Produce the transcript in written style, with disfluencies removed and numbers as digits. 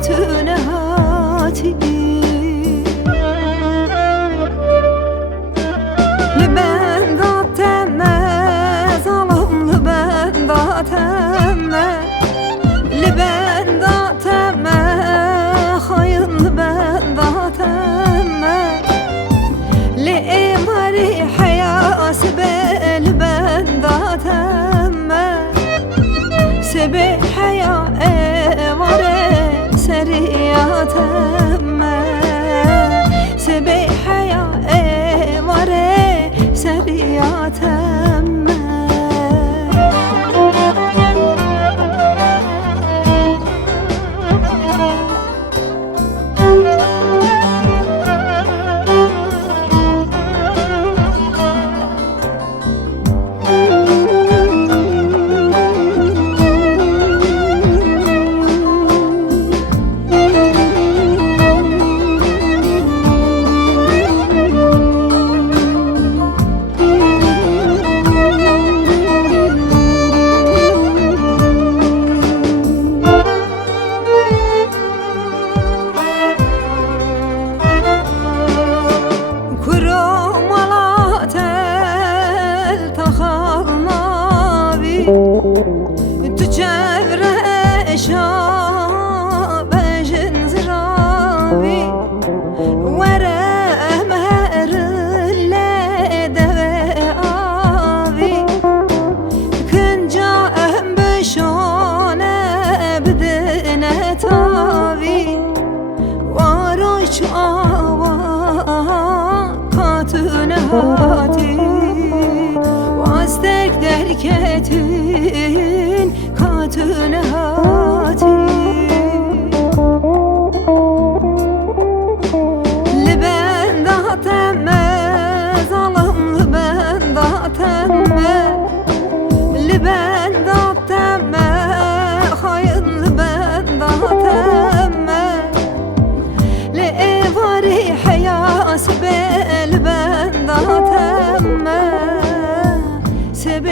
katune hati Liben da temme zalım liben da temme Liben da temme hayın liben da temme Li emari hayası be liben da temme Sebe haya evare seriyatemme Sebe haya evare seriyatemme تجرى شاب جنزراوي ورا مهر لدواوي كن جاء بشونه بدنا تاوي واروش آوا كاتون هاتي واستك دركتين katune hati Liben da temme zalım liben da temme Liben da temme hayın liben da temme Li evari hayası be liben da temme Sebe